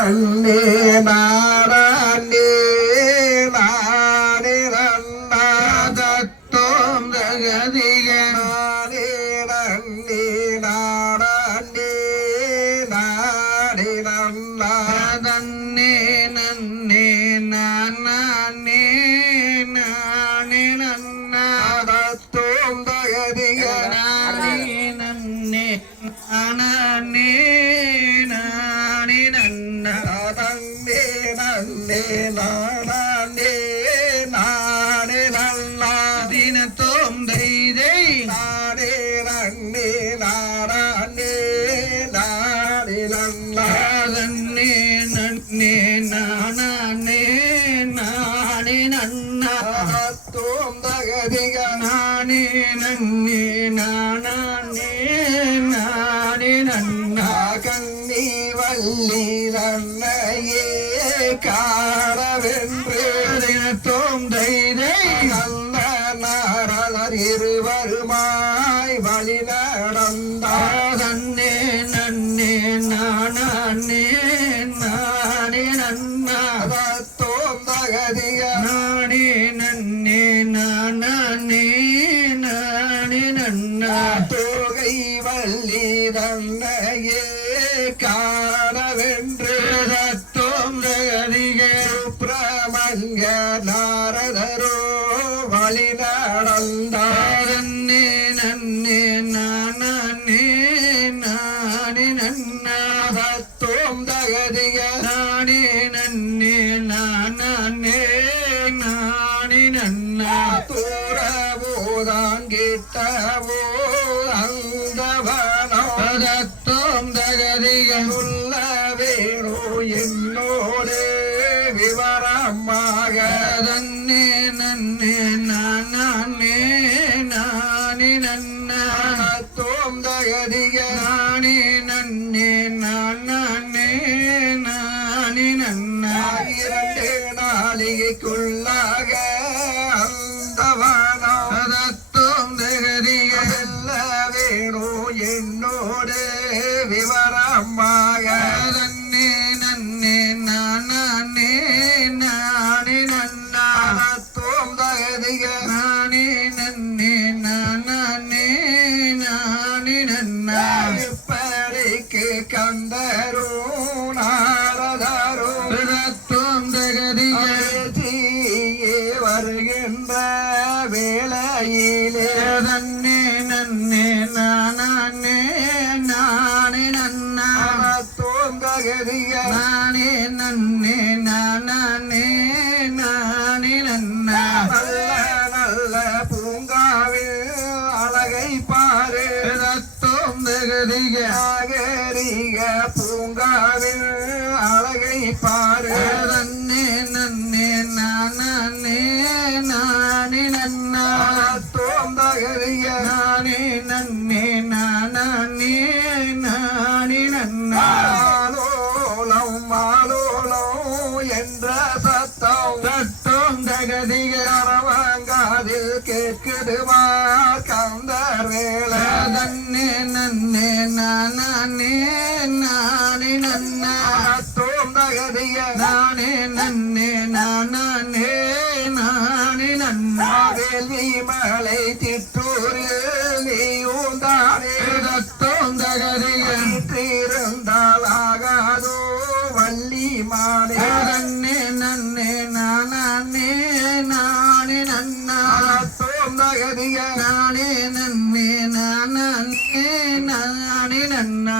நன்னே நாடே நாடே நன்னாதத்தோம் ஜகதிக நாடே நன்னே நாடே நாடே நன்னாதன்னே நன்னே நானே நானே நன்னாதத்தோம் ஜகதிக நாடே நன்னே நானே நன்னே நானே நானே நன்னா தினத்தோம் தைதை நானே நன்னே நானே நானே நன்னா தன்னே நன்னே நானே நானே நன்னா. தோம் தகதிக நானே நன்னே நானே நானே நன்னா. கண்ணி வள்ளி காணவென்று தைதை. நல்ல நாரதர் இருவருமாய் வழி நடந்தாதன்னே நன்னே நானே நானே நன்னாதத்தோம் தகதிய நானே நன்னே நானே நானே நன்னா தோகை வள்ளி தன்னையே காணவென்று சுப்பிரமணிய நாரதரோ வழி நடந்தாரன்னே நன்னே நானே நானே நன்னாதத்தோம் தகதிக நானே நன்னே நானே நானே நன்னா. தூரவோதான் கிட்டவோ அந்தவனோ தத்தோம் தகதிக சொல்ல வேணோ தன்னே நன்னே நானே நானே நன்னோம் தகதிக நானே நன்னே நானே நானே நன்னா. இரண்டு நாளிகைக்குள்ளாக அந்தவனோ தத்தோம் தகதிக வேணோ என்னோடு விவரமாக தத்தோம் தகதிக வருகின்ற வேளையிலே. தன்னே நன்னே நானே நானே நன்னா. தோந்தகதிக நானே நன்னே நானே நானே நன்னா. நல்ல நல்ல பூங்காவில் அழகை பாரு. அழகை பாரு. நன்னே நன்னே நானே நானே நன்னா. தோந்தகதிக நானே நன்னே நானே நானே நன்னா. மாலோலம் என்ற சத்தம். சத்தம் தகதிக. அரவங்காதில் கேட்குதுமா கந்தர் வேலை தன்னே நன்னே நானே நானே நன்னா. தகதிக நானே நன்னே நானே நானே நன்னா வேலி மலை திட்டூரில் நீயும் தானே. தத்தோம் தகதிக இருந்தால் ஆகாதோ வள்ளி மாலை. நன்னே நன்னே நானே நானே நன்னா. தோந்தகதிக நானே நன்னே நானே நானே நன்னா.